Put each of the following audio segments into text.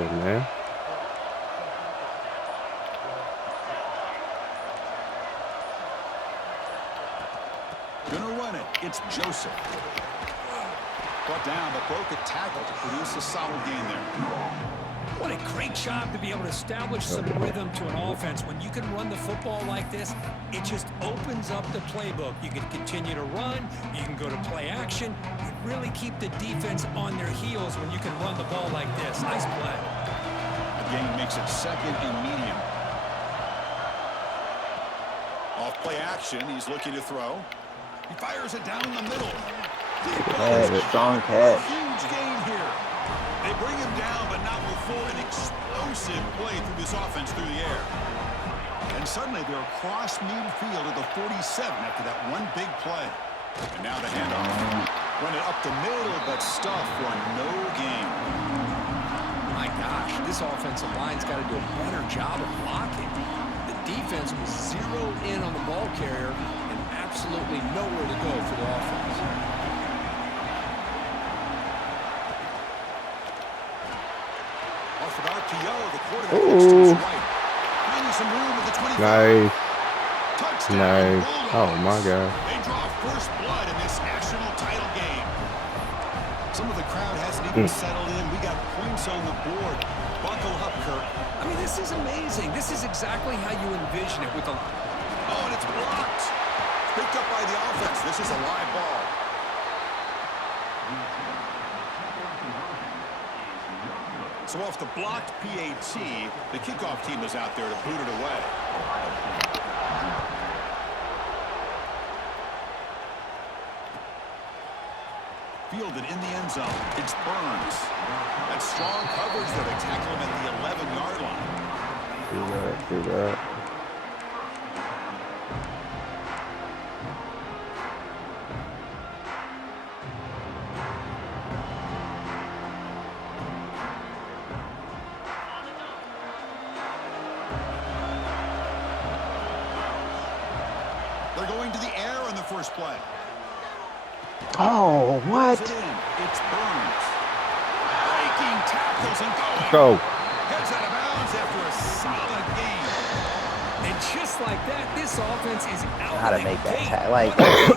open, man. Gonna run it. It's Joseph. Brought down, but broke a tackle to produce a solid gain there. What a great job to be able to establish some rhythm to an offense. When you can run the football like this, it just opens up the playbook. You can continue to run. You can go to play action. You really keep the defense on their heels when you can run the ball like this. Nice play. The game makes it second and medium. Off play action. He's looking to throw. He fires it down the middle. Strong catch. Huge gain here. They bring him down, but not before an explosive play through this offense through the air. And suddenly they're across midfield at the 47 after that one big play. And now the handoff. Run it up the middle, but stuffed for no gain. My gosh, this offensive line's got to do a better job of blocking. The defense was zeroed in on the ball carrier and absolutely nowhere to go for the offense. Off an RPO, the quarterback looks to his right. Finding some room at the 25. Nice. Touchdown. Nice. Bulldogs. Oh, my God. They draw first blood in this national title game. Some of the crowd hasn't even settled in. We got points on the board. Buckle up, Kirk. I mean, this is amazing. This is exactly how you envision it with the... Oh, and it's blocked. Picked up by the offense. This is a live ball. So off the blocked PAT, the kickoff team is out there to boot it away. Fielded in the end zone. It's Burns. That's strong coverage there. They tackle him at the 11-yard line. Do that. They're going to the air on the first play. Oh, what? It's Burns. Breaking tackles and going. Go. Heads out of bounds after a solid game. And just like that, this offense is out How to of make the that gate. like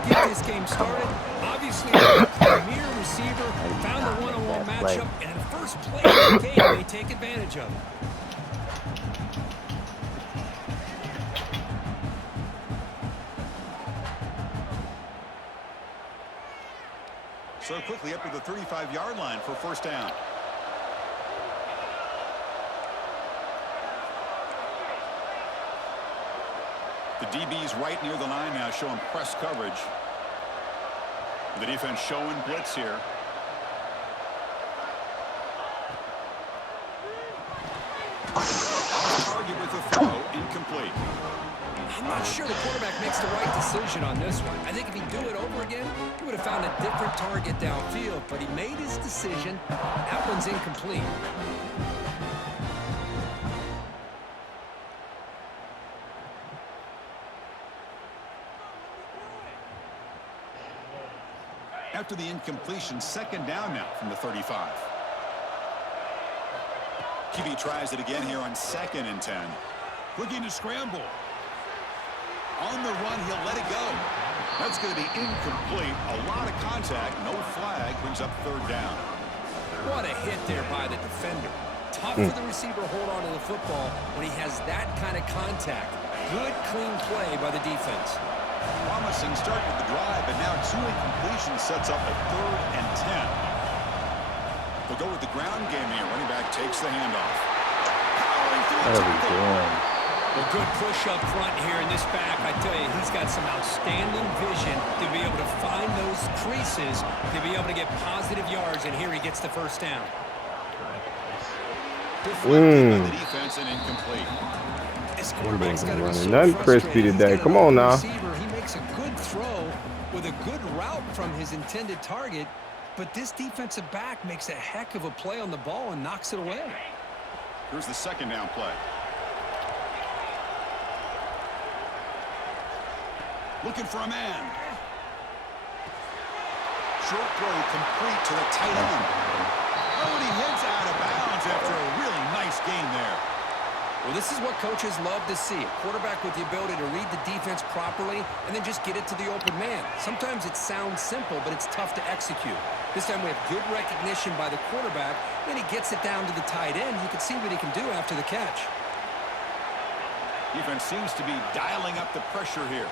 Get this game started. Obviously, the premier receiver found the one-on-one matchup, and in the first play of the game, they take advantage of it. So quickly up to the 35-yard line for first down. The DB's right near the line now, showing press coverage. The defense showing blitz here. Target with a throw, incomplete. I'm not sure the quarterback makes the right decision on this one. I think if he'd do it over again, he would have found a different target downfield, but he made his decision. That one's incomplete. After the incompletion, second down now from the 35. QB tries it again here on 2nd and 10. Looking to scramble. On the run, he'll let it go. That's going to be incomplete. A lot of contact, no flag, brings up third down. What a hit there by the defender. Tough for the receiver to hold on to the football when he has that kind of contact. Good, clean play by the defense. Promising start with the drive, but now 2 incompletions sets up a 3rd and 10. They'll go with the ground game here. Running back takes the handoff. What are we doing? Well, good push up front here in this back. I tell you, he's got some outstanding vision to be able to find those creases, to be able to get positive yards, and here he gets the first down. Deflected by the defense and incomplete. This quarterback's got to be so Nothing crispy frustrated. today. Come on now. He makes a good throw with a good route from his intended target, but this defensive back makes a heck of a play on the ball and knocks it away. Here's the second down play. Looking for a man. Short throw complete to the tight end. Oh, and he heads out of bounds after a really gain there. Well, this is what coaches love to see. A quarterback with the ability to read the defense properly and then just get it to the open man. Sometimes it sounds simple, but it's tough to execute. This time we have good recognition by the quarterback, and he gets it down to the tight end. You can see what he can do after the catch. Defense seems to be dialing up the pressure here.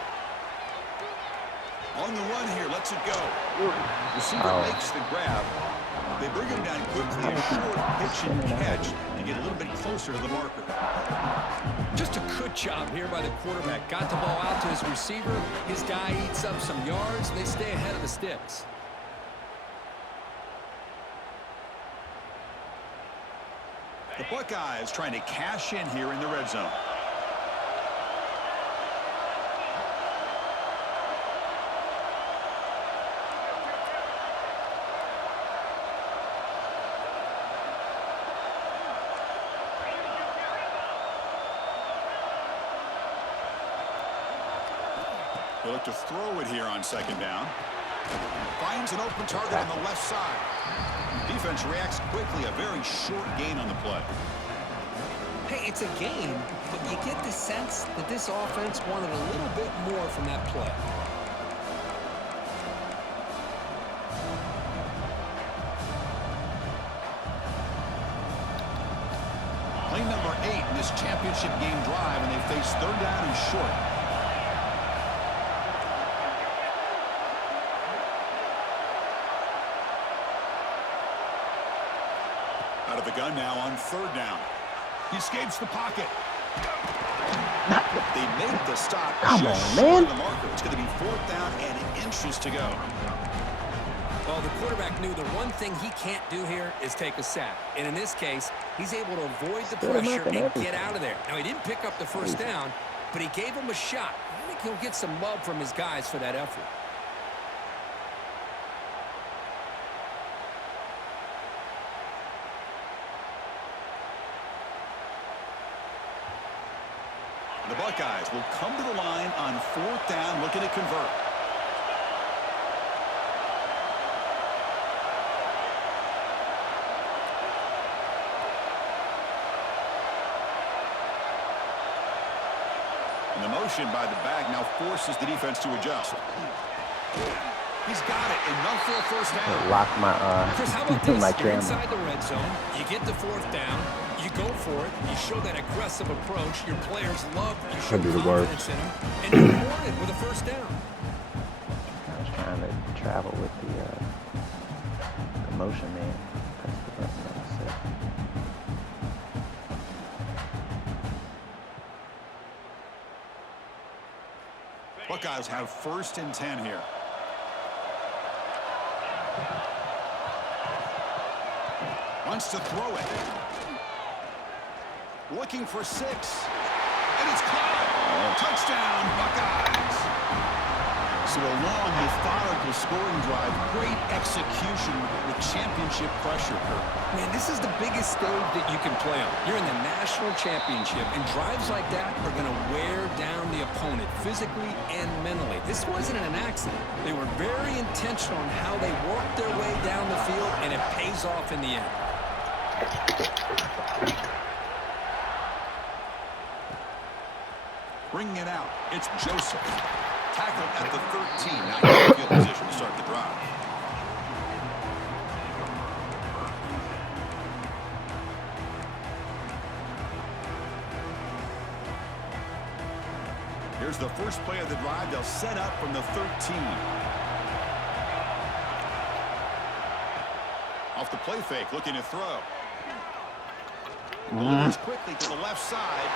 On the run here, lets it go. Receiver makes the grab. They bring him down quickly, a short pitch and catch to get a little bit closer to the marker. Just a good job here by the quarterback. Got the ball out to his receiver. His guy eats up some yards, and they stay ahead of the sticks. The Buckeyes trying to cash in here in the red zone. They look to throw it here on second down. Finds an open target on the left side. Defense reacts quickly. A very short gain on the play. Hey, it's a game, but you get the sense that this offense wanted a little bit more from that play. Play number 8 in this championship game drive, and they face third down and short. Out of the gun now on third down. He escapes the pocket. They make the stop. Come on, man. The marker. It's going to be fourth down and inches to go. Well, the quarterback knew the one thing he can't do here is take a sack. And in this case, he's able to avoid the pressure and get out of there. Now, he didn't pick up the first down, but he gave him a shot. I think he'll get some love from his guys for that effort. The Buckeyes will come to the line on fourth down, looking to convert. And the motion by the back now forces the defense to adjust. He's got it. Enough for a first down. Lock my Chris, how about this? my You're camera. inside the red zone. You get the fourth down. You go for it. You show that aggressive approach. Your players love you. Show confidence in them. And you're rewarded with a first down. I was trying to travel with the motion, man. Press the button. That was sick. Buckeyes have first and 10 here. Wants to throw it. Looking for 6. And it's caught. Touchdown, Buckeyes. So a long, methodical scoring drive. Great execution with championship pressure. Man, this is the biggest stage that you can play on. You're in the national championship, and drives like that are going to wear down the opponent physically and mentally. This wasn't an accident. They were very intentional on how they worked their way down the field, and it pays off in the end. Bringing it out, it's Joseph. Tackled at the 13. Now he's in field position to start the drive. Here's the first play of the drive. They'll set up from the 13. Off the play fake, looking to throw. Delivers quickly to the left side.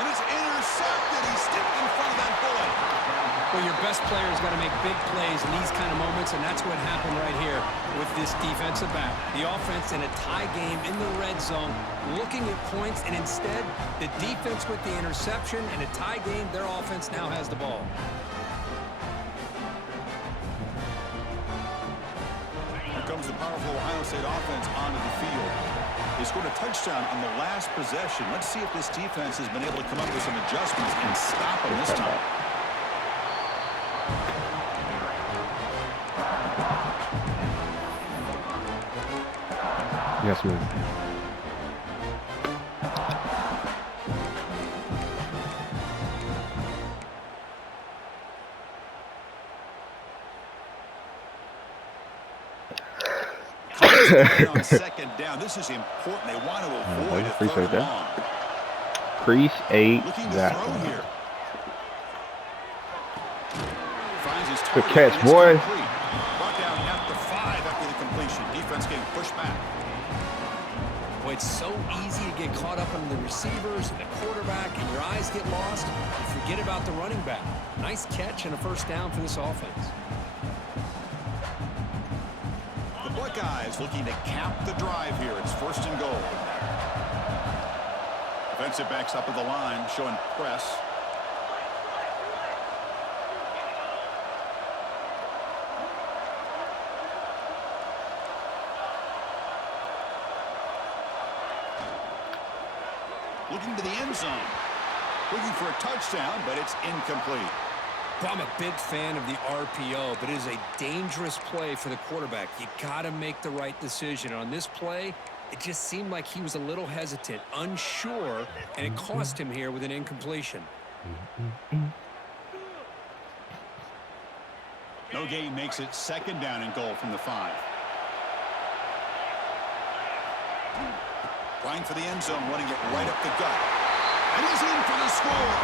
And it's intercepted. He stepped in front of that bullet. Well, your best player's got to make big plays in these kind of moments, and that's what happened right here with this defensive back. The offense in a tie game in the red zone, looking at points, and instead, the defense with the interception. In a tie game, their offense now has the ball. Here comes the powerful Ohio State offense onto the field. They scored a touchdown on the last possession. Let's see if this defense has been able to come up with some adjustments and stop them this time. Yes, man. Defense line on second down. This is important. They want to avoid a third and long. Appreciate Looking to that. throw here. Finds his Good target, catch, and it's boy. complete. Brought down at the 5 after the completion. Defense getting pushed back. Boy, it's so easy to get caught up on the receivers and the quarterback, and your eyes get lost. You forget about the running back. Nice catch and a first down for this offense. The Buckeyes looking to cap the drive here. It's first and goal. Defensive backs up at the line, showing press. Looking to the end zone. Looking for a touchdown, but it's incomplete. I'm a big fan of the RPO, but it is a dangerous play for the quarterback. You got to make the right decision. On this play, it just seemed like he was a little hesitant, unsure, and it cost him here with an incompletion. No gain makes it second down and goal from the 5. Trying for the end zone, running it right up the gut. And he's in for the score.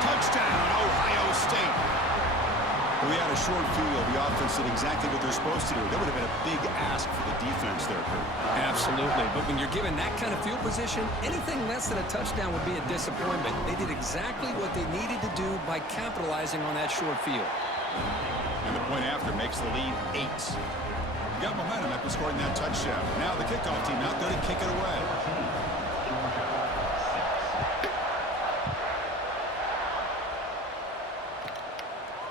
Touchdown, Ohio State. We had a short field. The offense did exactly what they're supposed to do. That would have been a big ask for the defense there, Kurt. Absolutely. But when you're given that kind of field position, anything less than a touchdown would be a disappointment. They did exactly what they needed to do by capitalizing on that short field. And the point after makes the lead 8. Got momentum after scoring that touchdown. Now the kickoff team out there to kick it away.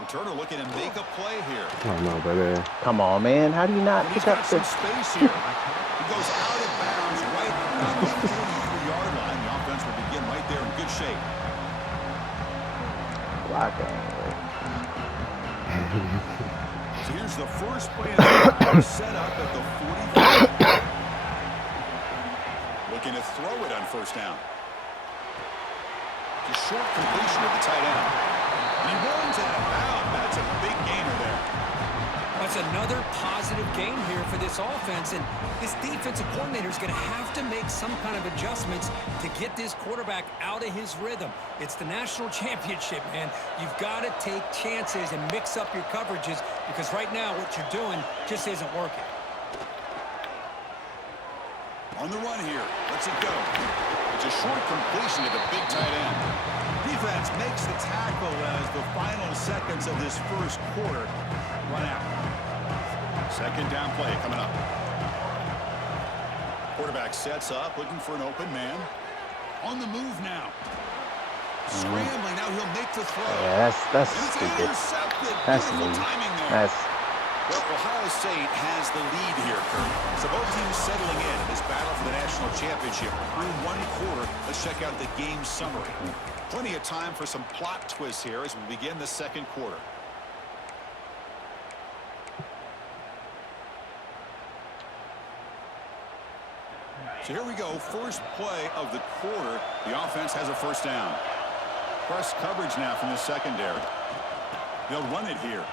Returner looking to make a play here. Oh no, baby. Come on, man. How do you not He's pick up got the... some space here. He goes out of bounds right at the 43-yard line. The offense will begin right there in good shape. Blocking. So here's the first play of the drive, set up at the 45. Looking to throw it on first down. The short completion of the tight end. And he runs out of bounds. That's a big gainer there. That's another positive game here for this offense, and this defensive coordinator is going to have to make some kind of adjustments to get this quarterback out of his rhythm. It's the national championship, man. You've got to take chances and mix up your coverages, because right now what you're doing just isn't working. On the run here. Let's it go. It's a short completion to the big tight end. Defense makes the tackle as the final seconds of this first quarter run out. Second down play coming up. Quarterback sets up, looking for an open man. On the move now. Scrambling, now he'll make the throw. Yeah, that's And it's stupid. intercepted. That's Beautiful me. timing there. That's... Well, Ohio State has the lead here, Kurt. So both teams settling in this battle for the national championship. Through one quarter, let's check out the game summary. Plenty of time for some plot twists here as we begin the second quarter. So here we go, first play of the quarter. The offense has a first down. Press coverage now from the secondary. They'll run it here.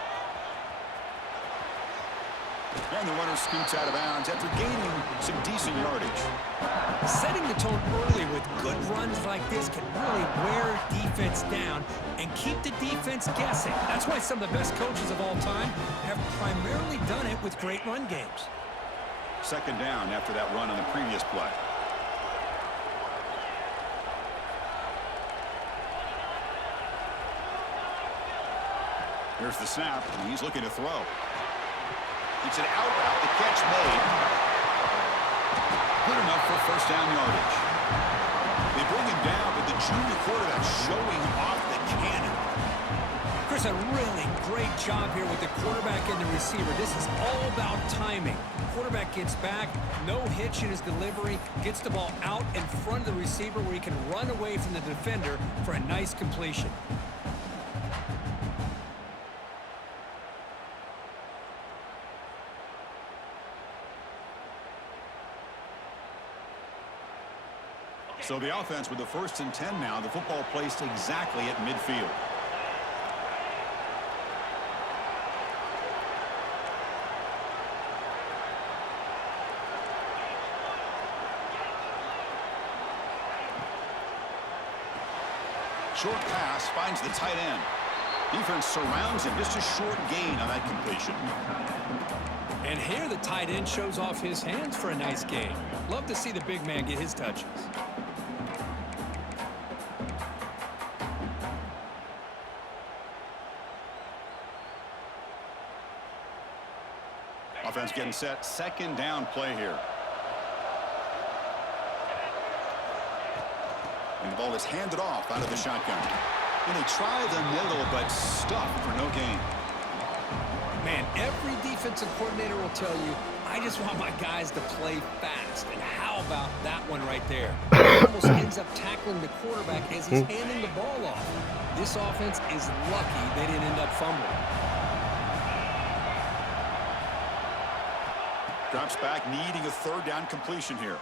And the runner scoots out of bounds after gaining some decent yardage. Setting the tone early with good runs like this can really wear defense down and keep the defense guessing. That's why some of the best coaches of all time have primarily done it with great run games. Second down after that run on the previous play. Here's the snap, and he's looking to throw. It's an out route. The catch made. Good enough for first down yardage. They bring him down, but the junior quarterback showing off the cannon. Chris, a really great job here with the quarterback and the receiver. This is all about timing. Quarterback gets back, no hitch in his delivery, gets the ball out in front of the receiver where he can run away from the defender for a nice completion. So the offense with the 1st and 10 now. The football placed exactly at midfield. Short pass finds the tight end. Defense surrounds him. Just a short gain on that completion. And here the tight end shows off his hands for a nice gain. Love to see the big man get his touches. Offense getting set. Second down play here. And the ball is handed off out of the shotgun. And they try the middle, but stuffed for no gain. Man, every defensive coordinator will tell you, I just want my guys to play fast. And how about that one right there? He almost ends up tackling the quarterback as he's handing the ball off. This offense is lucky they didn't end up fumbling. Drops back, needing a third down completion here.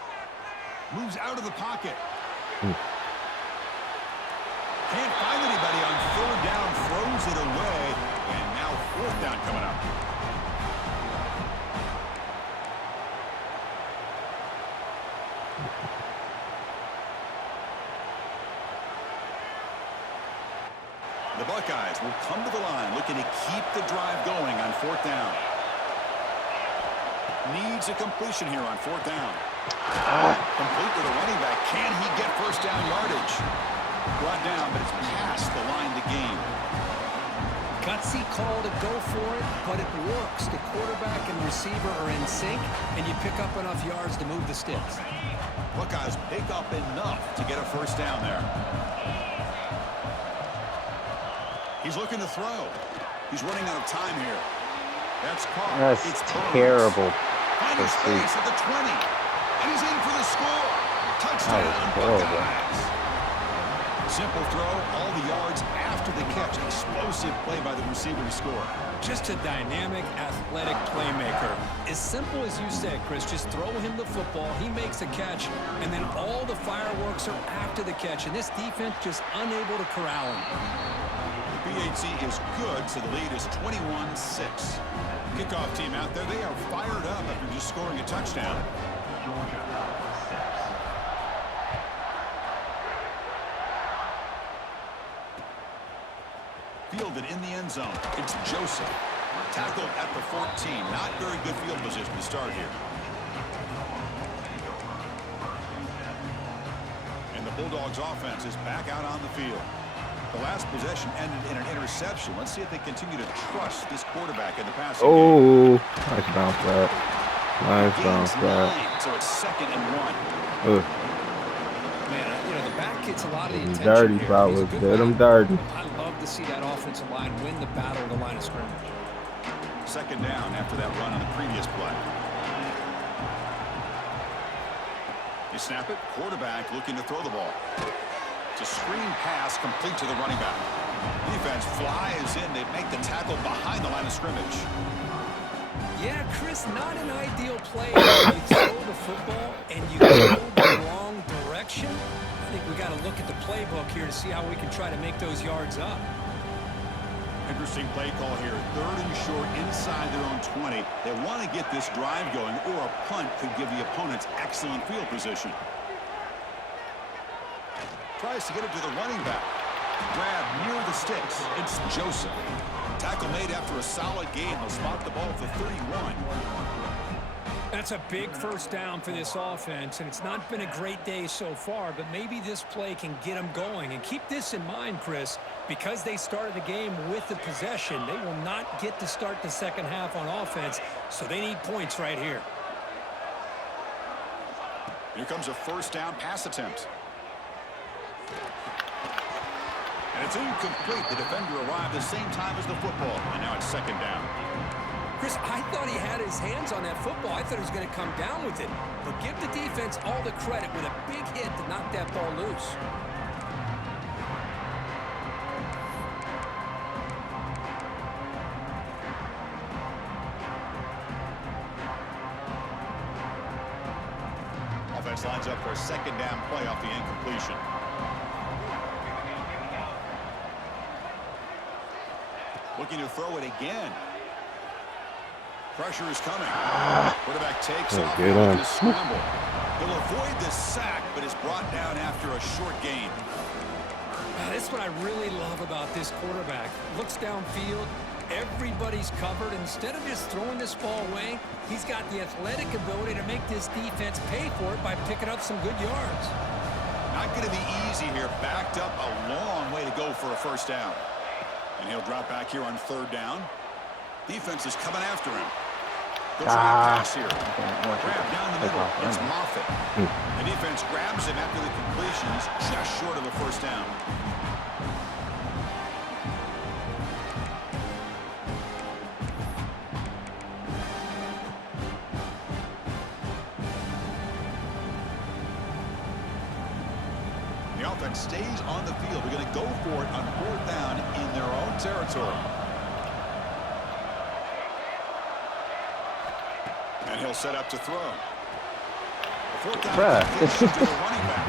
Moves out of the pocket. Can't find anybody on third down, throws it away, and now fourth down coming up. The Buckeyes will come to the line looking to keep the drive going on fourth down. Needs a completion here on fourth down. Complete to the running back. Can he get first down yardage? Brought down, but it's past the line to gain. Gutsy call to go for it, but it works. The quarterback and receiver are in sync, and you pick up enough yards to move the sticks. Buckeyes pick up enough to get a first down there. He's looking to throw. He's running out of time here. That's caught. That's it's terrible. Final space at the 20. And he's in for the score. Touchdown, Buckeyes. Simple throw, all the yards after the catch. Explosive play by the receiver to score. Just a dynamic, athletic playmaker. As simple as you said, Chris, just throw him the football, he makes a catch, and then all the fireworks are after the catch. And this defense just unable to corral him. The PHC is good, so the lead is 21-6. Kickoff team out there, they are fired up after just scoring a touchdown. Fielded in the end zone. It's Joseph. Tackled at the 14. Not very good field position to start here. And the Bulldogs offense is back out on the field. The last possession ended in an interception. Let's see if they continue to trust this quarterback in the passing game. Nice bounce back. Nice bounce back. So it's 2nd and 1. Man, you know, the back gets a lot of the attention Dirty, here. fellas. Get them dirty. I love to see that offensive line win the battle of the line of scrimmage. 2nd down after that run on the previous play. You snap it. Quarterback looking to throw the ball. It's a screen pass complete to the running back. Defense flies in. They make the tackle behind the line of scrimmage. Yeah, Chris, not an ideal play. You throw the football and you go the wrong direction. I think we got to look at the playbook here to see how we can try to make those yards up. Interesting play call here. 3rd and short inside their own 20. They want to get this drive going, or a punt could give the opponents excellent field position. Tries to get it to the running back. Grab near the sticks. It's Joseph. Tackle made after a solid game. They'll spot the ball at the 31. That's a big first down for this offense, and it's not been a great day so far, but maybe this play can get them going. And keep this in mind, Chris, because they started the game with the possession, they will not get to start the second half on offense, so they need points right here. Here comes a first down pass attempt. And it's incomplete. The defender arrived the same time as the football, and now it's 2nd down. Chris, I thought he had his hands on that football. I thought he was going to come down with it. But give the defense all the credit with a big hit to knock that ball loose. Offense lines up for a 2nd down play off the incompletion. Looking to throw it again. Pressure is coming. Quarterback takes off with a scramble. He'll avoid the sack, but is brought down after a short gain. That's what I really love about this quarterback. Looks downfield, everybody's covered. Instead of just throwing this ball away, he's got the athletic ability to make this defense pay for it by picking up some good yards. Not going to be easy here. Backed up a long way to go for a first down. And he'll drop back here on third down. Defense is coming after him. He'll try a pass here. Grab down the middle. It's Moffitt. The defense grabs him after the completions, just short of a first down. The offense stays on the field. They're going to go for it on fourth down in their own territory. And he'll set up to throw. Fourth down to the running back.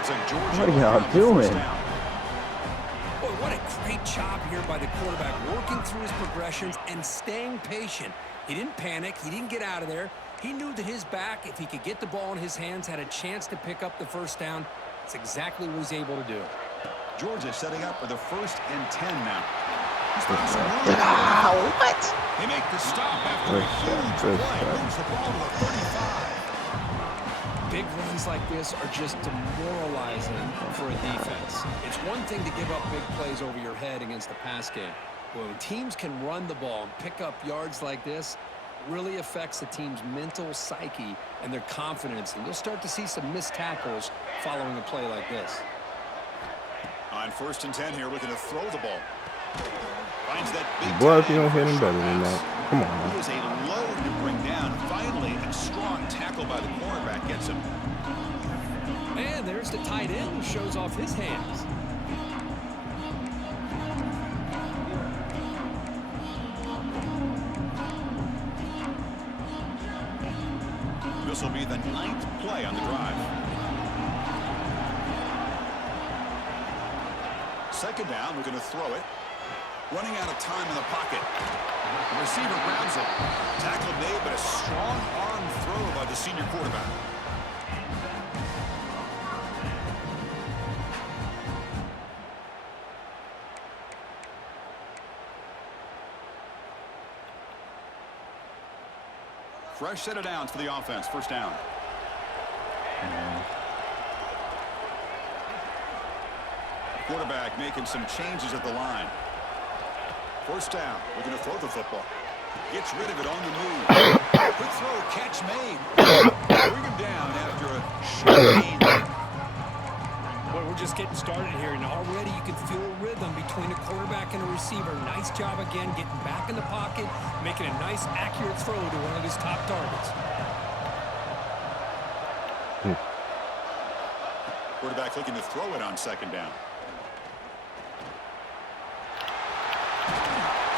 It's like Georgia. What are y'all doing? Boy, what a great job here by the quarterback, working through his progressions and staying patient. He didn't panic. He didn't get out of there. He knew that his back, if he could get the ball in his hands, had a chance to pick up the first down. That's exactly what he's able to do. Georgia setting up for the 1st and 10 now. What? They make the stop after a huge play. Moves the ball to the 35. Big runs like this are just demoralizing for a defense. It's one thing to give up big plays over your head against the pass game. But when teams can run the ball and pick up yards like this, it really affects the team's mental psyche and their confidence. And you'll start to see some missed tackles following a play like this. On 1st and 10 here, looking to throw the ball. Finds that big Boy, if you don't hit him better than that. Come on, He is a load to bring down. Finally, a strong tackle by the cornerback gets him. And there's the tight end who shows off his hands. This will be the 9th play on the drive. 2nd down, we're going to throw it. Running out of time in the pocket. The receiver grabs it. Tackle made, but a strong arm throw by the senior quarterback. Fresh set of downs for the offense. First down. Quarterback making some changes at the line. First down. We're going to throw the football. Gets rid of it on the move. Quick throw, catch made. Bring him down after a short gain. Boy, we're just getting started here, and already you can feel a rhythm between a quarterback and a receiver. Nice job again, getting back in the pocket, making a nice, accurate throw to one of his top targets. Quarterback looking to throw it on 2nd down.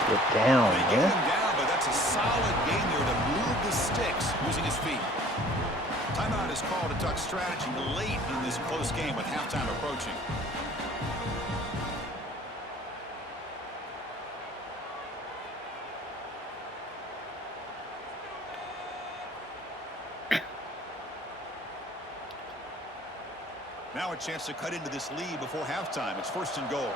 Get down, They get man. him down, but that's a solid gain there to move the sticks using his feet. Timeout is called to talk strategy late in this close game with halftime approaching. Now a chance to cut into this lead before halftime. It's 1st and goal.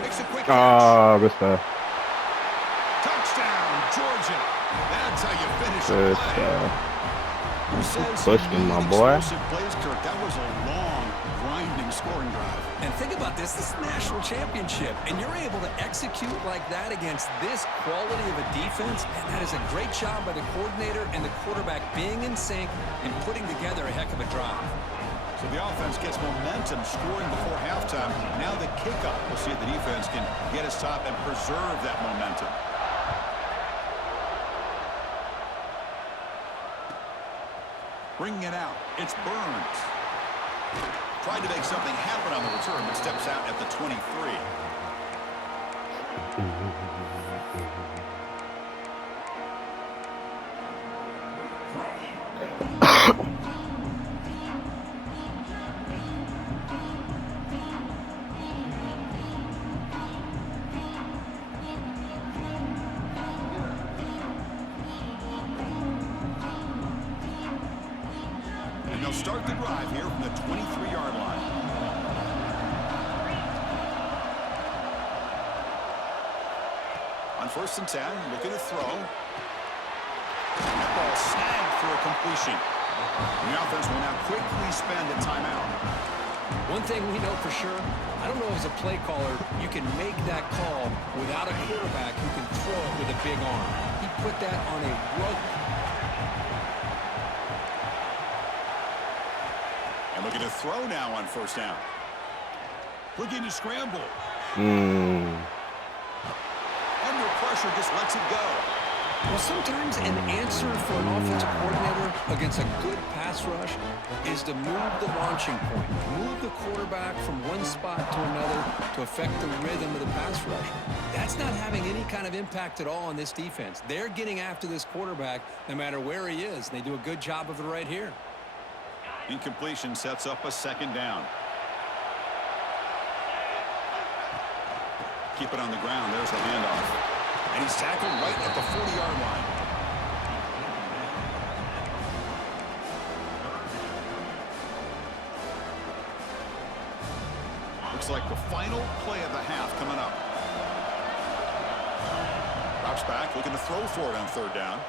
Makes a quick catch. good stuff. Touchdown, Georgia. That's how you finish Good a play. stuff. Who says Pushing, my he boy. explosive plays, Kirk? That was a long, grinding scoring drive. And think about this is the national championship, and you're able to execute like that against this quality of a defense, and that is a great job by the coordinator and the quarterback being in sync and putting together a heck of a drive. So the offense gets momentum scoring before halftime. Now the kickoff. We'll see if the defense can get a stop and preserve that momentum. Bringing it out. It's Burns. Tried to make something happen on the return, but steps out at the 23. And they'll start the drive here from the 23-yard line. On 1st and 10, looking to throw. And that ball snagged for a completion. The offense will now quickly spend a timeout. One thing we know for sure, I don't know as a play caller, you can make that call without a quarterback who can throw it with a big arm. He put that on a rope. And looking to throw now on 1st down. Looking to scramble. Under pressure, just lets it go. Well, sometimes an answer for an offensive coordinator against a good pass rush is to move the launching point, move the quarterback from one spot to another to affect the rhythm of the pass rush. That's not having any kind of impact at all on this defense. They're getting after this quarterback no matter where he is, and they do a good job of it right here. Incompletion sets up a 2nd down. Keep it on the ground. There's the handoff. And he's tackled right at the 40-yard line. Looks like the final play of the half coming up. Drops back, looking to throw for it on 3rd down.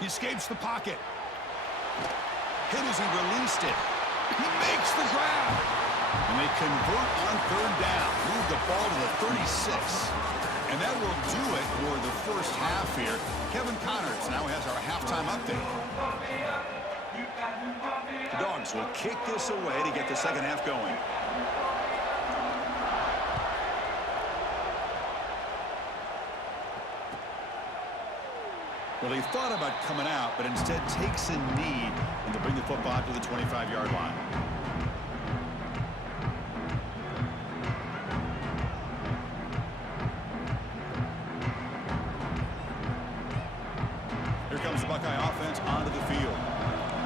He escapes the pocket. Hit as he released it. He makes the grab. And they convert on 3rd down. Move the ball to the 36. And that will do it for the first half here. Kevin Connors now has our halftime update. The Dogs will kick this away to get the second half going. Well, he thought about coming out, but instead takes a knee and to bring the football to the 25-yard line. Here comes the Buckeye offense onto the field.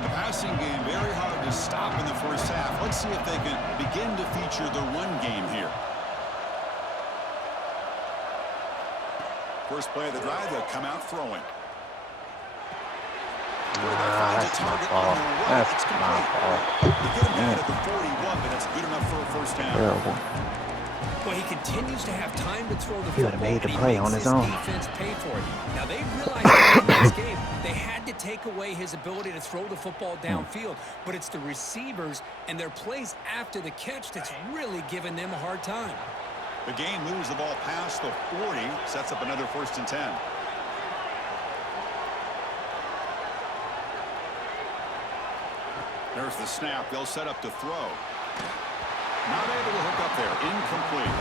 The passing game very hard to stop in the first half. Let's see if they can begin to feature the run game here. First play of the drive, they'll come out throwing. That's my fault. That's my fault. They get him down at the 41, but that's good enough for a first down. Terrible. Well, he continues to have time to throw the He would have football, made the and he play makes on his his own. defense pay for it. Now, they realized in this game they had to take away his ability to throw the football downfield, but it's the receivers and their plays after the catch that's really giving them a hard time. The game moves the ball past the 40, sets up another 1st and 10. There's the snap. They'll set up to throw. Not able to hook up there. Incomplete.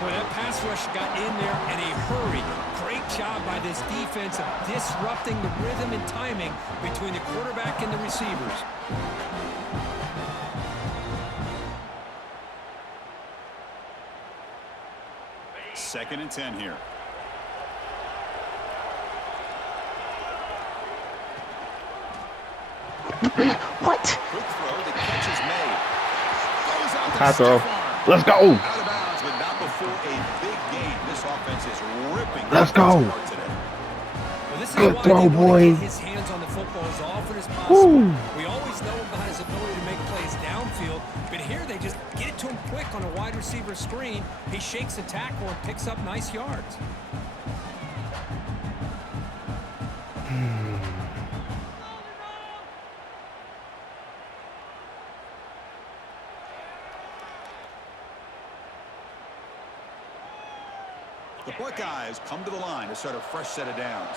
Boy, that pass rush got in there in a hurry. Great job by this defense of disrupting the rhythm and timing between the quarterback and the receivers. Second and 10 here. What? Quick throw. The catch is made. Goes out High to throw. Stephon. Let's go. Out of bounds, but not before a big gain. This offense is ripping. Let's go. apart today. Well, this is Good why throw, they want to boy. get his hands on the football as often as possible. Woo. We always know about his ability to make plays downfield, but here they just get it to him quick on a wide receiver screen. He shakes the tackle and picks up nice yards. The Buckeyes come to the line to start a fresh set of downs.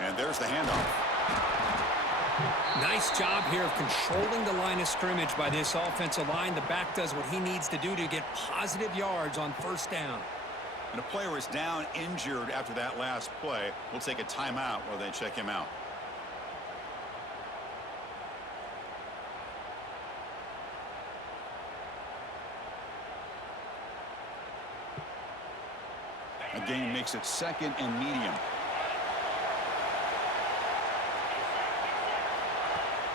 And there's the handoff. Nice job here of controlling the line of scrimmage by this offensive line. The back does what he needs to do to get positive yards on 1st down. And a player is down injured after that last play. We'll take a timeout while they check him out. A gain makes it 2nd and medium.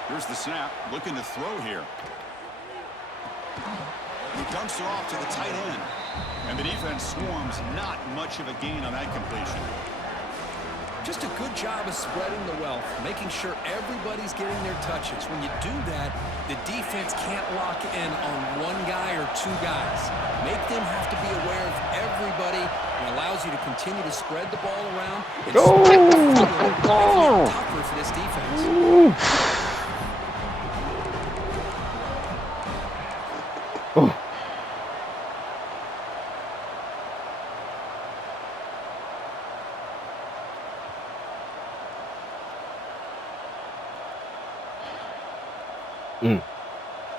Here's the snap, looking to throw here. He dumps it off to the tight end. And the defense swarms, not much of a gain on that completion. Just a good job of spreading the wealth, making sure everybody's getting their touches. When you do that, the defense can't lock in on one guy or two guys. Make them have to be aware of everybody. It allows you to continue to spread the ball around and spread the field, making it tougher for this defense.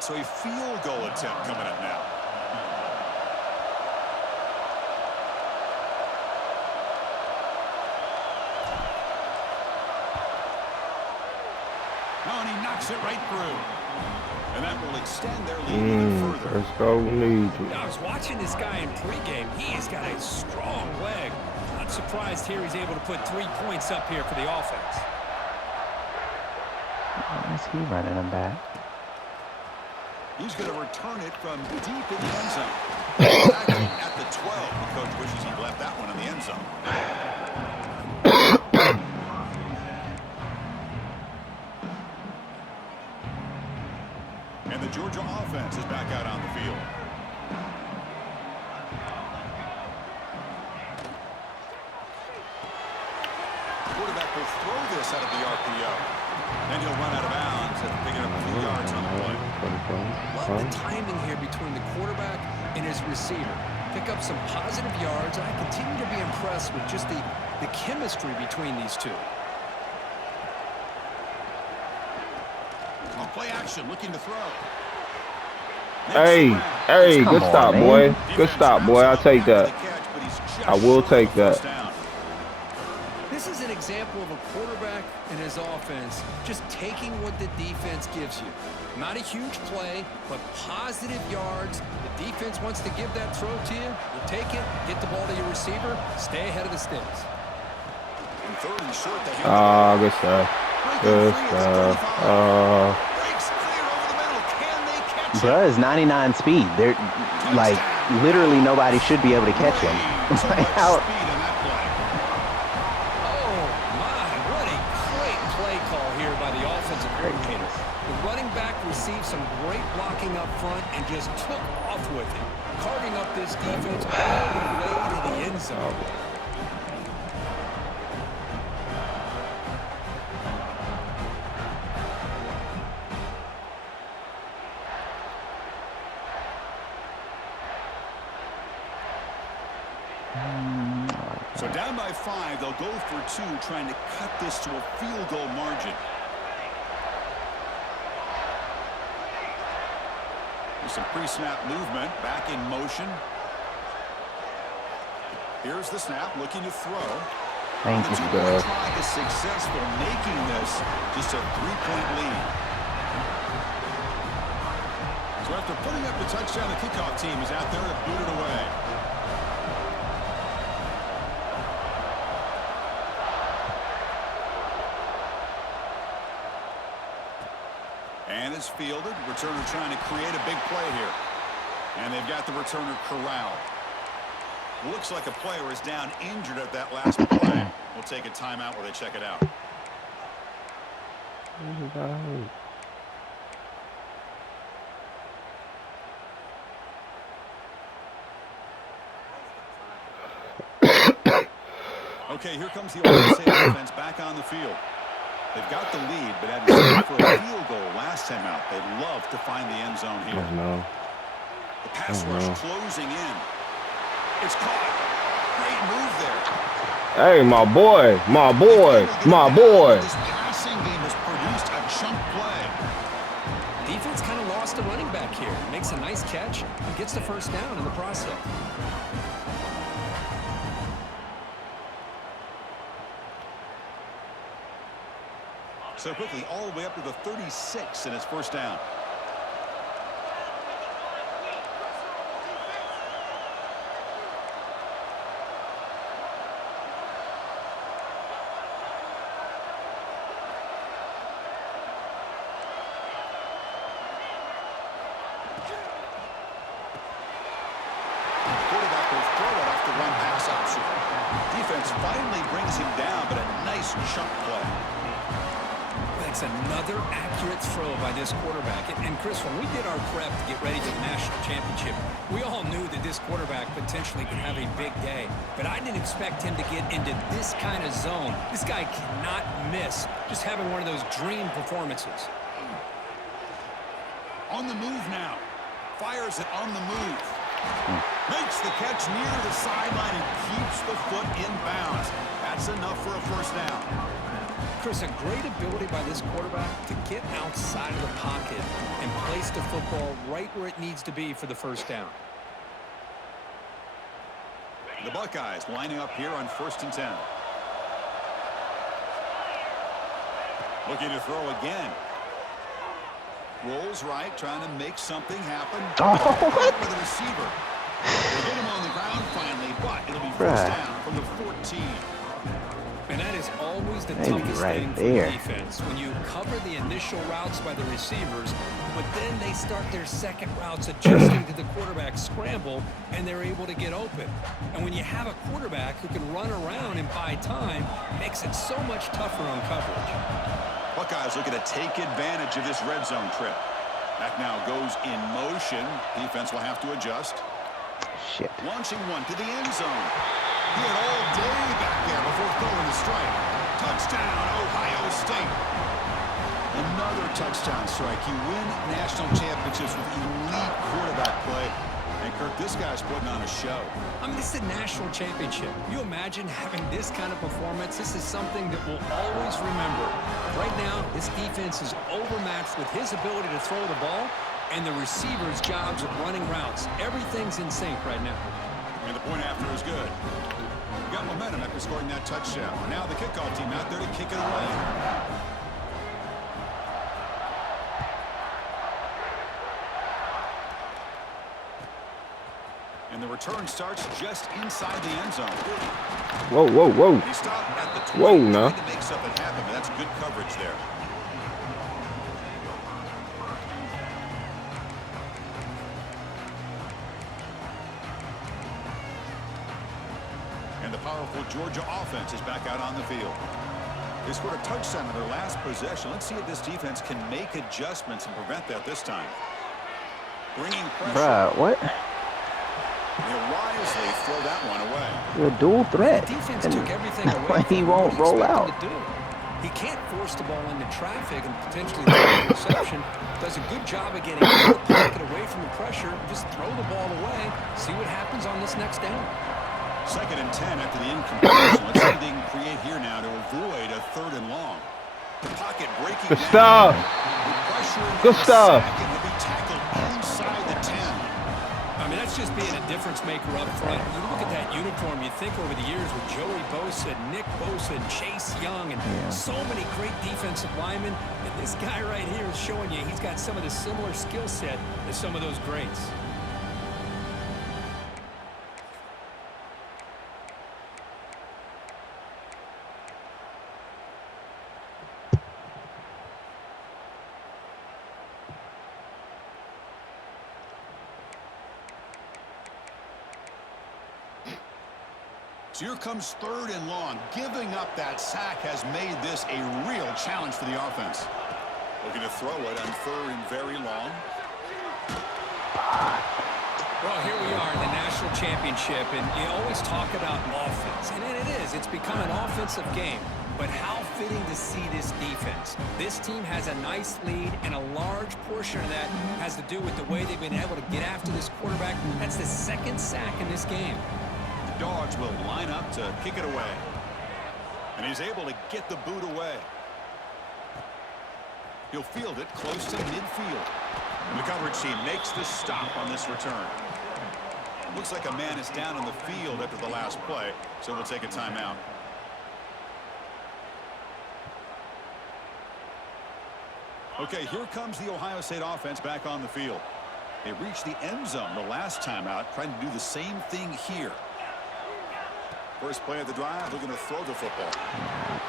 So a field goal attempt coming up now. Oh, and he knocks it right through. And that will extend their lead even further. Let's go, lead. I was watching this guy in pregame. He has got a strong leg. Not surprised here he's able to put 3 points up here for the offense. Why is he running him back? He's going to return it from deep in the end zone. Back at the 12. The coach wishes he left that one in the end zone. And the Georgia offense is back out on the field. The quarterback will throw this out of the RPO. Then he'll run out of bounds and pick it up a few yards on the play. Love the timing here between the quarterback and his receiver. Pick up some positive yards, and I continue to be impressed with just the chemistry between these two. On play action, looking to throw. Hey, good stop, boy. Good stop, boy. I'll take that. I will take that. This is an example of a quarterback and his offense just taking what the defense gives you. Not a huge play, but positive yards. The defense wants to give that throw to you. You take it, get the ball to your receiver, stay ahead of the sticks. Good stuff. Good stuff. Bruh is 99 speed. They're like literally nobody should be able to catch him. Like how? Oh my! What a great play call here by the offensive coordinator. The running back received some great blocking up front and just took off with it, carving up this defense all the way to the end zone. So down by 5, they'll go for 2, trying to cut this to a field goal margin. There's some pre-snap movement, back in motion. Here's the snap, looking to throw. Thank you. The two-point try is successful, making this just a 3-point lead. So after putting up the touchdown, the kickoff team is out there to boot it away. And it's fielded. Returner trying to create a big play here. And they've got the returner corralled. Looks like a player is down injured at that last play. We'll take a timeout while they check it out. Okay, here comes the Ohio State offense back on the field. They've got the lead, but had to settle for a field goal last time out. They'd love to find the end zone here. The pass rush closing in. It's caught. Great move there. Hey, my boy, my boy, my boy. This passing game has produced a chunk play. Defense kind of lost a running back here. Makes a nice catch and gets the first down in the process. So quickly, all the way up to the 36 in his first down. Quarterback will throw it off the run pass option. Defense finally brings him down, but a nice nice chunk play. That's another accurate throw by this quarterback. And Chris, when we did our prep to get ready for the national championship, we all knew that this quarterback potentially could have a big day. But I didn't expect him to get into this kind of zone. This guy cannot miss. Just having one of those dream performances. On the move now. Fires it on the move. Makes the catch near the sideline and keeps the foot in bounds. That's enough for a first down. Chris, a great ability by this quarterback to get outside of the pocket and place the football right where it needs to be for the first down. The Buckeyes lining up here on 1st and 10. Looking to throw again. Rolls right, trying to make something happen. Oh, For the receiver. They get him on the ground finally, but it'll be first down from the 14. And that is always the Maybe toughest right thing for there. the defense. When you cover the initial routes by the receivers, but then they start their second routes adjusting to the quarterback scramble, and they're able to get open. And when you have a quarterback who can run around and buy time, it makes it so much tougher on coverage. Buckeyes looking to take advantage of this red zone trip. That now goes in motion. Defense will have to adjust. shit. Launching one to the end zone. He had all day back there before throwing the strike. Touchdown, Ohio State. Another touchdown strike. You win national championships with elite quarterback play. And, Kirk, this guy's putting on a show. I mean, this is a national championship. You imagine having this kind of performance? This is something that we'll always remember. Right now, this defense is overmatched with his ability to throw the ball and the receivers' jobs of running routes. Everything's in sync right now. And the point after is good. Got momentum after scoring that touchdown. Now the kickoff team out there to kick it away. And the return starts just inside the end zone. Whoa, whoa, whoa. He stopped at the 20, Whoa, no. trying to make something happen, but that's good coverage there. And the powerful Georgia offense is back out on the field. They scored a touchdown in their last possession. Let's see if this defense can make adjustments and prevent that this time. Bringing pressure. Bruh, what? They'll wisely throw that one away. You're a dual threat. The defense And took everything that's away why from he him. won't What do you roll expect him out. to do? He can't force the ball into traffic and potentially throw an interception. Does a good job of getting out of the pocket away from the pressure. Just throw the ball away. See what happens on this next down. 2nd and 10 after the incompletion. Let's see what they can create here now to avoid a 3rd and long. The pocket breaking Good down. stuff. With pressure and Good a stuff. sack, and they'll be tackled inside the 10. I mean, that's just being a difference maker up front. You look at that uniform, you think over the years with Joey Bosa, Nick Bosa, and Chase Young, and so many great defensive linemen. And this guy right here is showing you he's got some of the similar skill set as some of those greats. So here comes 3rd and long. Giving up that sack has made this a real challenge for the offense. Looking to throw it on 3rd and very long. Well, here we are in the national championship, and you always talk about offense. And it is. It's become an offensive game. But how fitting to see this defense. This team has a nice lead, and a large portion of that has to do with the way they've been able to get after this quarterback. That's the 2nd sack in this game. The Dogs will line up to kick it away. And he's able to get the boot away. He'll field it close to midfield. And the coverage team makes the stop on this return. Looks like a man is down on the field after the last play, so we'll take a timeout. Okay, here comes the Ohio State offense back on the field. They reached the end zone the last time out, trying to do the same thing here. First play of the drive, they're going to throw the football.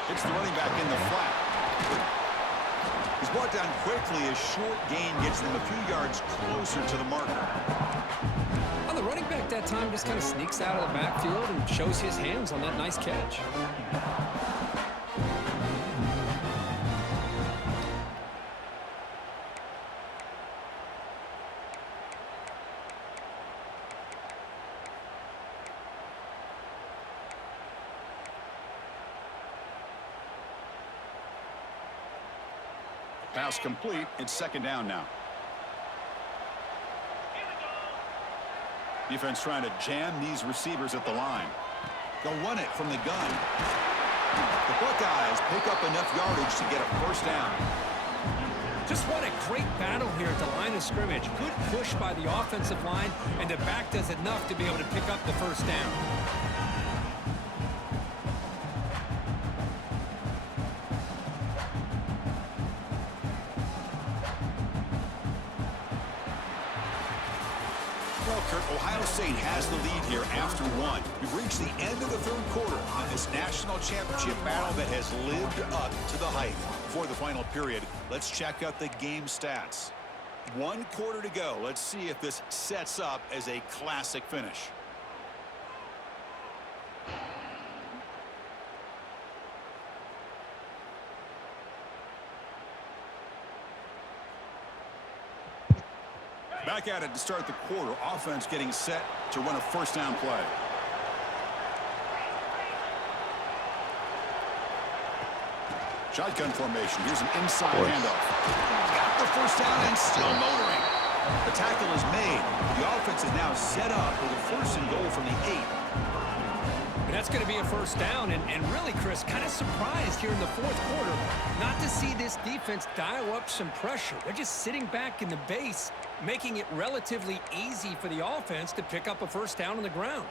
Hits the running back in the flat. He's brought down quickly. A short gain gets them a few yards closer to the marker. Well, the running back that time just kind of sneaks out of the backfield and shows his hands on that nice catch. Pass complete. It's second down now. Defense trying to jam these receivers at the line. They'll run it from the gun. The Buckeyes pick up enough yardage to get a first down. Just what a great battle here at the line of scrimmage. Good push by the offensive line, and the back does enough to be able to pick up the first down. Well, Kurt, Ohio State has the lead here after one. We've reached the end of the third quarter in this national championship battle that has lived up to the hype. Before the final period, let's check out the game stats. 1 quarter to go. Let's see if this sets up as a classic finish. Back at it to start the quarter. Offense getting set to run a first down play. Shotgun formation. Here's an inside handoff. Got the first down and still motoring. The tackle is made. The offense is now set up with a first and goal from the 8. And that's going to be a first down. And really, Chris, kind of surprised here in the fourth quarter not to see this defense dial up some pressure. They're just sitting back in the base, making it relatively easy for the offense to pick up a first down on the ground.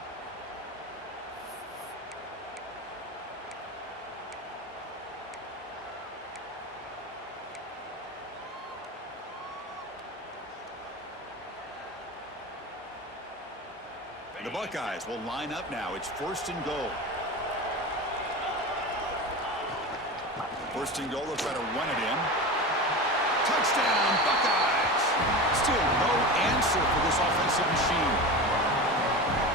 The Buckeyes will line up now. It's first and goal. First and goal. They'll try to run it in. Touchdown, Buckeyes. Still no answer for this offensive machine.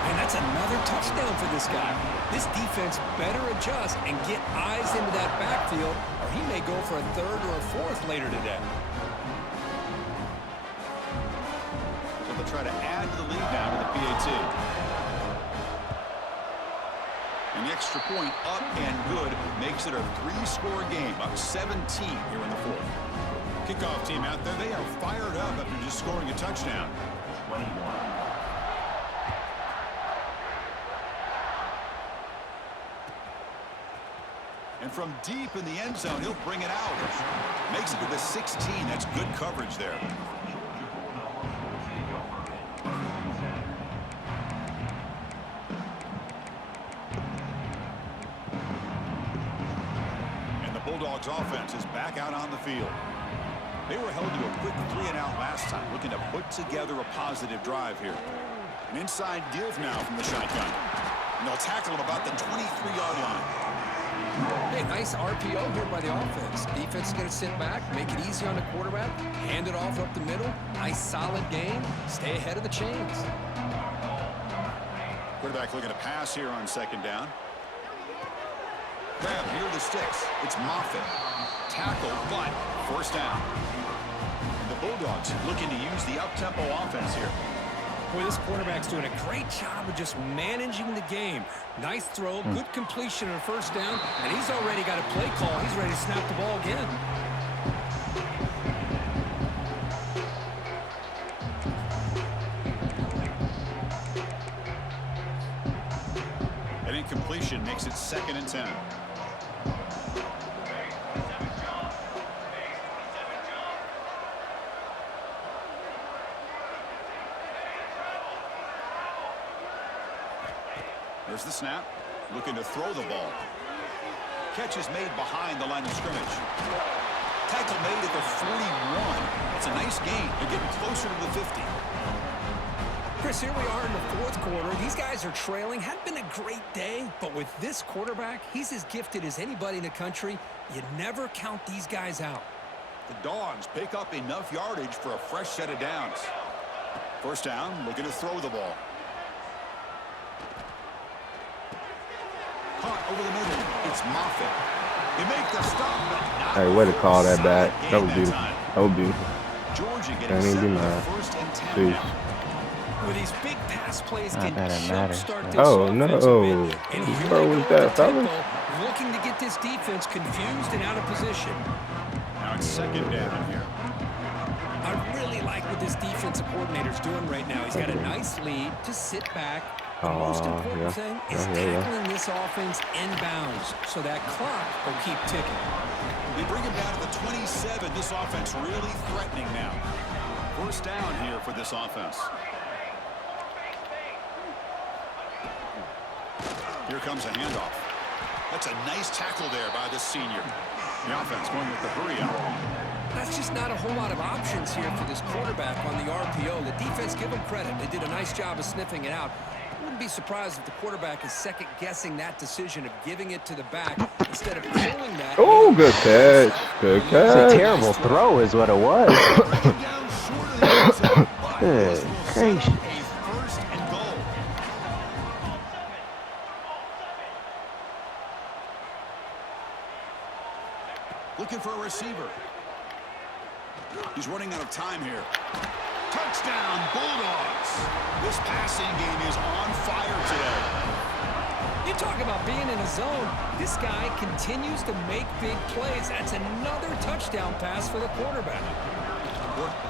And that's another touchdown for this guy. This defense better adjust and get eyes into that backfield, or he may go for a third or a fourth later today. So they'll try to add to the lead now to the PAT. And the extra point up and good makes it a 3-score game, up 17 here in the fourth. Kickoff team out there, they are fired up after just scoring a touchdown. 21. And from deep in the end zone, he'll bring it out. Makes it to the 16. That's good coverage there. Bulldogs offense is back out on the field. They were held to a quick 3-and-out last time, looking to put together a positive drive here. An inside give now from the shotgun. And they'll tackle it about the 23-yard line. Hey, nice RPO here by the offense. Defense is going to sit back, make it easy on the quarterback, hand it off up the middle. Nice, solid game. Stay ahead of the chains. Quarterback looking to pass here on second down. Grab near the sticks. It's Moffitt. Tackle, but first down. And the Bulldogs looking to use the up-tempo offense here. Boy, this quarterback's doing a great job of just managing the game. Nice throw, good completion on first down, and he's already got a play call. He's ready to snap the ball again. An incompletion makes it 2nd and 10. There's the snap. Looking to throw the ball. Catch is made behind the line of scrimmage. Tackle made at the 41. It's a nice gain. They're getting closer to the 50. Chris, here we are in the fourth quarter. These guys are trailing. Hadn't been a great day, but with this quarterback, he's as gifted as anybody in the country. You never count these guys out. The Dogs pick up enough yardage for a fresh set of downs. First down, looking to throw the ball. Caught over the middle. It's Moffitt. They make the stop, but not. Hey, way to call that back. That was beautiful. That was beautiful. Georgia Can't getting even be set mad. for first and 10 Jeez. now. With these big pass plays Not can that it matters, jumpstart but- this Oh, offense no. a bit. And Whose here throw they was go with that, the tempo, fellas? looking to get this defense confused and out of position. Now on second down here. I really like what this defensive coordinator's doing right now. He's got a nice lead to sit back. The most important thing is tackling this offense inbounds so that clock will keep ticking. They bring him down to the 27. This offense really threatening now. First down here for this offense. Here comes a handoff. That's a nice tackle there by the senior. The offense going with the hurry up. That's just not a whole lot of options here for this quarterback on the RPO. The defense, give them credit. They did a nice job of sniffing it out. Wouldn't be surprised if the quarterback is second-guessing that decision of giving it to the back instead of pulling that. Oh, good catch. Good catch. It's a terrible throw is what it was. Good gracious. First and goal. Looking for a receiver. He's running out of time here. Touchdown, Bulldogs. This passing game is on fire today. You talk about being in a zone. This guy continues to make big plays. That's another touchdown pass for the quarterback.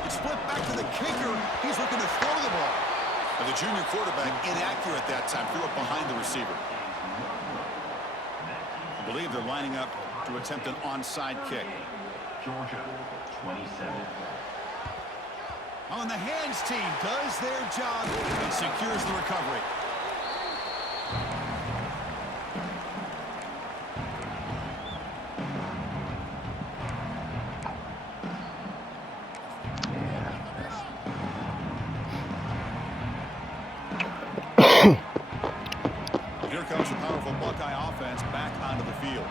It's flipped back to the kicker. He's looking to throw the ball. And the junior quarterback inaccurate that time. Threw it behind the receiver. I believe they're lining up to attempt an onside kick. Georgia, 27. Oh, and the hands team does their job and secures the recovery. Here comes the powerful Buckeye offense back onto the field.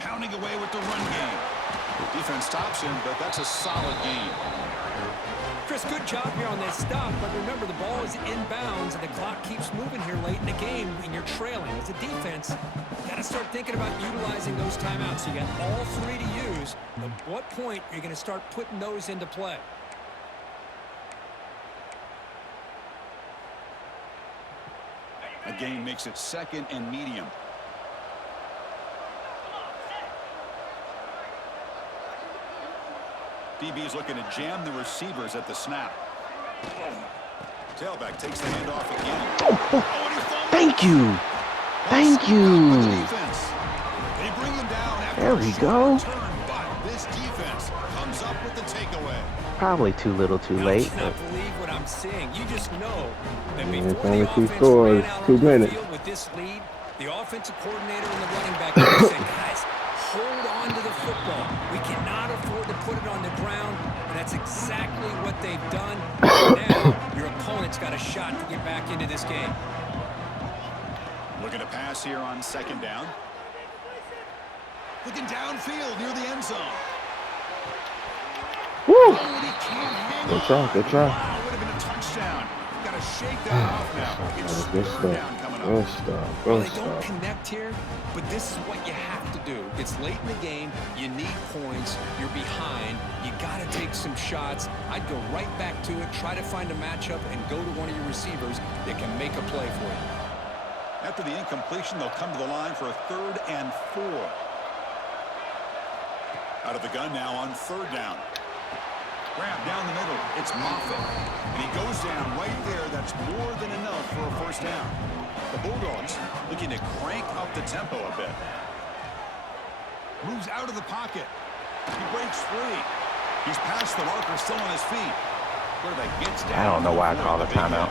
Pounding away with the run game. Defense stops him, but that's a solid game. Chris, good job here on this stop, but remember the ball is inbounds and the clock keeps moving here late in the game and you're trailing. As a defense, you got to start thinking about utilizing those timeouts. You got all three to use. At what point are you going to start putting those into play? A gain makes it second and medium. DB is looking to jam the receivers at the snap. Tailback takes the handoff again. Thank you. Thank you. They bring him down after There we go. but this defense comes up with the takeaway. Probably too little too late. I cannot believe what I'm seeing. You just know that Yeah, before it's only the 2 offense scores, ran out 2 onto the minutes. field with this lead, the offensive coordinator and the running back are saying, guys, hold on to the football. We cannot afford to put it on the ground, and that's exactly what they've done. Now your opponent's got a shot to get back into this game. Looking to pass here on second down. Looking downfield near the end zone. Woo! Oh, and he can't hang Good on. try, good try. Wow, would have been a touchdown. Got to shake that off now. It's Good third down stuff. coming Good up. stuff. Well, Good they don't stuff. connect here, but this is what you have to do. It's late in the game. You need points. You're behind. You got to take some shots. I'd go right back to it, try to find a matchup, and go to one of your receivers that can make a play for you. After the incompletion, they'll come to the line for a 3rd and 4. Out of the gun now on 3rd down. Grab down the middle. It's Moffitt. And he goes down right there. That's more than enough for a first down. The Bulldogs looking to crank up the tempo a bit. Moves out of the pocket. He breaks free. He's past the marker, still on his feet. Quarterback gets down. I don't know why I called a timeout.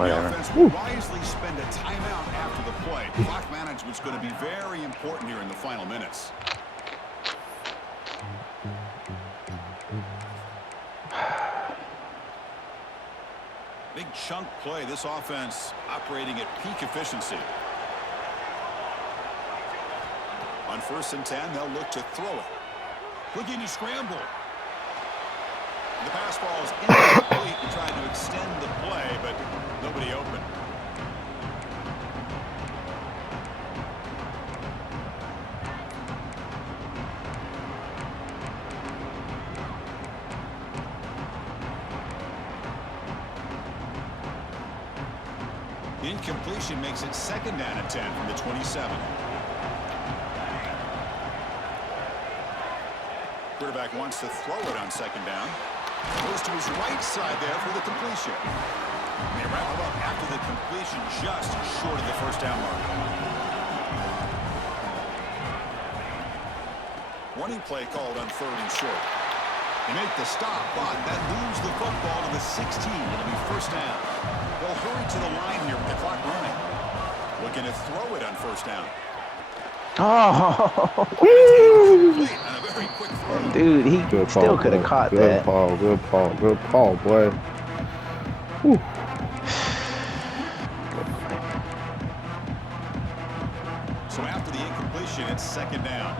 Whatever. The offense will wisely spend a timeout after the play. Clock management's going to be very important here in the final minutes. Big chunk play. This offense operating at peak efficiency. On 1st and 10, they'll look to throw it. Looking to scramble. The pass ball is incomplete and trying to extend the play, but nobody open. The incompletion makes it 2nd down and 10 from the 27. Quarterback wants to throw it on second down. Goes to his right side there for the completion. And they wrap him up after the completion, just short of the first down mark. Running play called on 3rd and short. They make the stop, but that moves the football to the 16. It'll be first down. They'll hurry to the line here with the clock running. Looking to throw it on first down. Oh, On a very quick throw. dude, he Good still Paul, could have boy. caught Good that. Paul, good Paul, good Paul, boy. Whew. So after the incompletion, it's second down.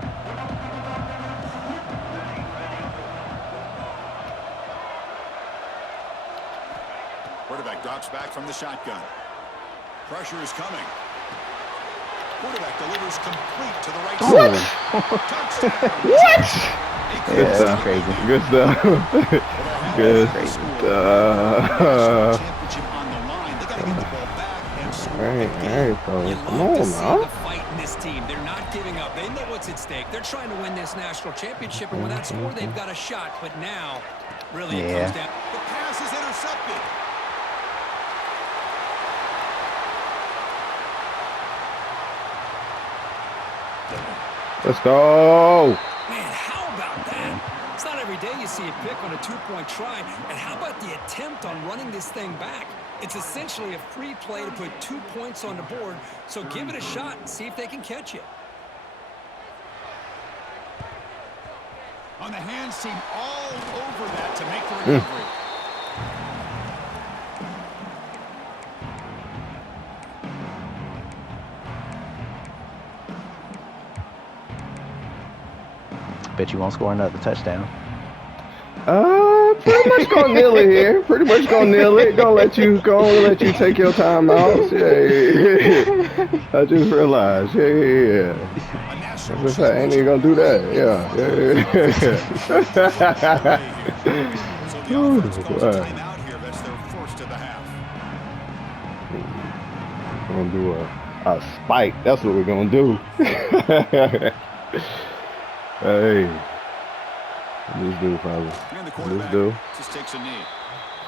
Quarterback drops back from the shotgun. Pressure is coming. Quarterback delivers complete to the right side. Touchdown. What? Yeah, that's crazy. Good stuff. Good stuff. Championship on the line. They got to get the ball back and score. All right, fellas. You Come love to on see now. the fight in this team. They're not giving up. They know what's at stake. They're trying to win this national championship, and with that score, they've got a shot. But now, really, it comes down. The pass is intercepted. Let's go. Man, how about that? It's not every day you see a pick on a two-point try. And how about the attempt on running this thing back? It's essentially a free play to put 2 points on the board. So give it a shot and see if they can catch you. On the hands team all over that to make the recovery. Bet you won't score another touchdown. Pretty much gonna nail it here. Pretty much gonna nail it. Gonna let you take your time out. Yeah. I just realized. Yeah. A national Just I ain't even gonna do that. Yeah. So the offense calls a timeout here. That's their first of the half. Gonna do a spike. That's what we're gonna do. Hey. Let's do, fellas. And the Let's quarterback do. just takes a knee.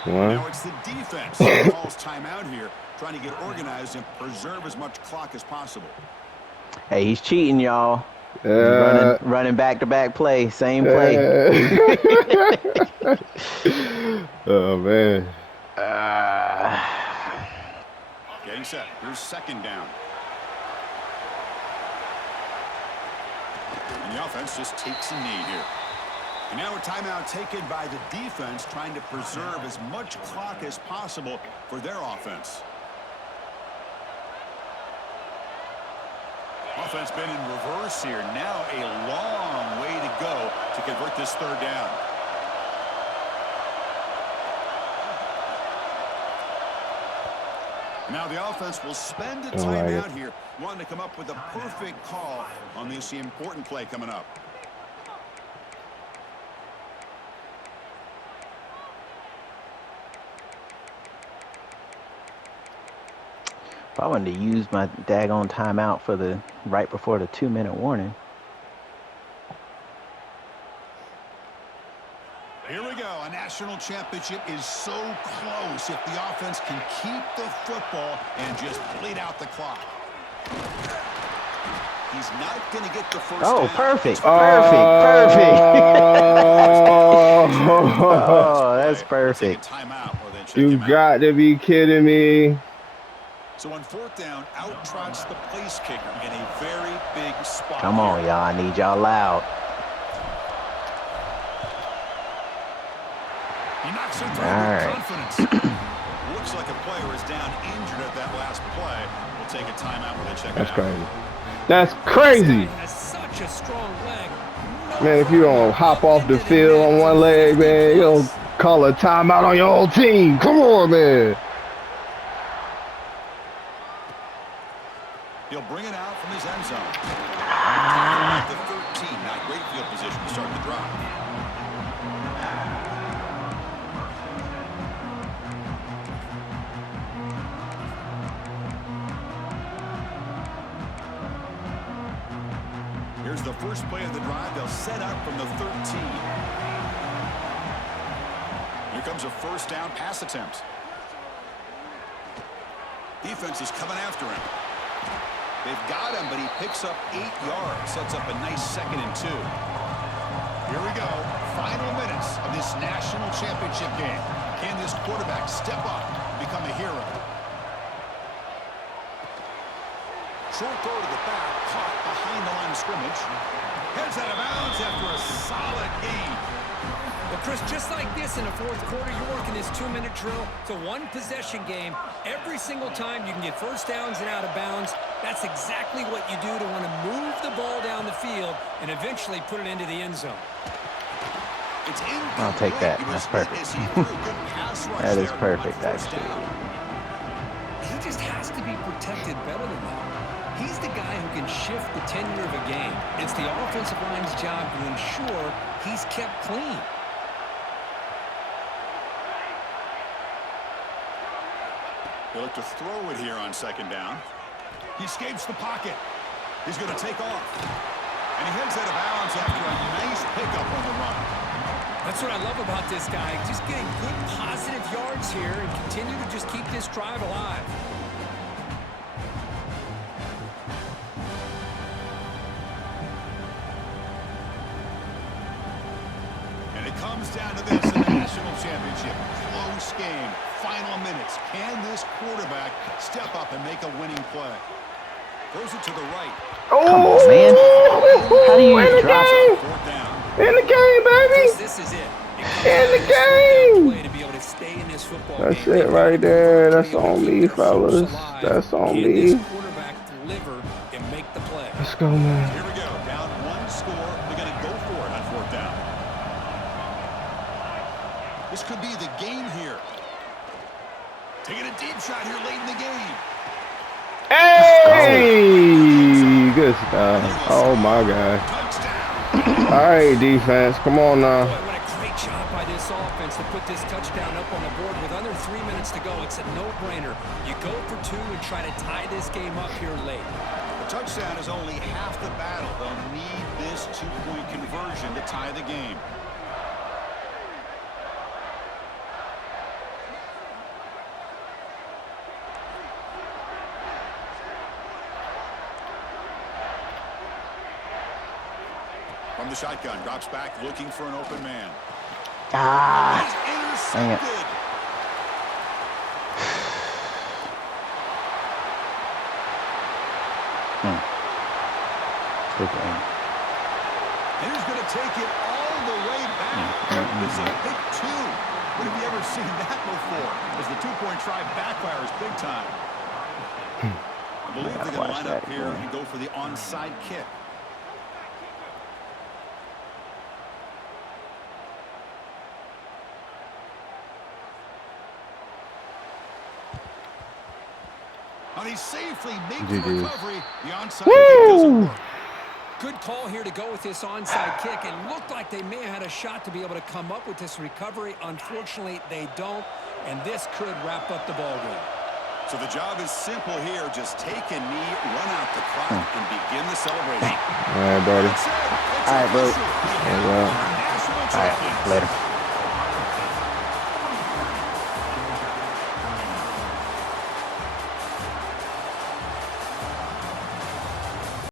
One. Now it's the defense that calls timeout here, trying to get organized and preserve as much clock as possible. Hey, he's cheating, y'all. Running back-to-back play, same play. Oh man. Getting set. Here's second down. And the offense just takes a knee here. And now a timeout taken by the defense, trying to preserve as much clock as possible for their offense. Offense been in reverse here. Now a long way to go to convert this third down. Now the offense will spend a timeout here, wanting to come up with a perfect call on this important play coming up. If I wanted to use my daggone timeout for the right before the 2-minute warning. Here we go. A national championship is so close if the offense can keep the football and just bleed out the clock. He's not going to get the first down. Perfect. Oh, Oh, that's perfect. You got to be kidding me. So on fourth down, out trots the place kicker in a very big spot. Come on, here. y'all. I need y'all loud. He knocks it through All with right. confidence. Looks like a player is down injured at that last play. We'll take a timeout when they check That's it out. crazy. That's crazy. Has such a strong leg. Man, if you don't hop off the field on one leg, man, you don't call a timeout on your whole team. Come on, man. He'll bring it out from his end zone. The 13, not great field position to start the drive. Here's the first play of the drive. They'll set up from the 13. Here comes a first down pass attempt. Defense is coming after him. They've got him, but he picks up 8 yards. Sets up a nice 2nd and 2. Here we go. Final minutes of this national championship game. Can this quarterback step up and become a hero? Short throw to the back, caught behind the line of scrimmage. Heads out of bounds after a solid gain. Well, Chris, just like this in the fourth quarter, you're working this 2-minute drill. It's a one-possession game. Every single time you can get first downs and out of bounds. That's exactly what you do to want to move the ball down the field and eventually put it into the end zone. It's I'll take that. That's perfect. That is perfect, actually. He just has to be protected better than that. He's the guy who can shift the tenure of a game. It's the offensive line's job to ensure he's kept clean. They look to throw it here on 2nd down. He escapes the pocket. He's going to take off. And he heads out of bounds after a nice pickup on the run. That's what I love about this guy. Just getting good positive yards here and continue to just keep this drive alive. And it comes down to this in the national championship. Close game. Final minutes. Can this quarterback step up and make a winning play? Throws it to the right. Oh, man. How do you in the drop game? 4th down. In the game, baby. This is it. In the game. To be able to stay in this football That's game. it right there. That's on me, fellas. That's on Can me. this quarterback deliver and make the play? Let's go, man. Here we go. Down 1 score. They're going to go for it on 4th down. This could be the game here. Taking a deep shot here late in the game. Hey! Good stuff. Oh, my God. Touchdown. All right, defense. Come on now. Boy, what a great job by this offense to put this touchdown up on the board with under 3 minutes to go. It's a no-brainer. You go for 2 and try to tie this game up here late. The touchdown is only half the battle. They'll need this 2-point conversion to tie the game. From the shotgun, drops back, looking for an open man. Ah, He's dang it. intercepted. Good game. And he's going to take it all the way back. It's a pick 2. When have you ever seen that before? As the 2-point try backfires big time. I believe they're going to line up here and go for the onside kick. And he safely makes the recovery. The onside kick doesn't work. Good call here to go with this onside kick. It looked like they may have had a shot to be able to come up with this recovery. Unfortunately, they don't, and this could wrap up the ball game. So the job is simple here. Just take a knee, run out the clock, and begin the celebration. All right, buddy. That's it. All right, bro. Official. We have our national All right, champions. later.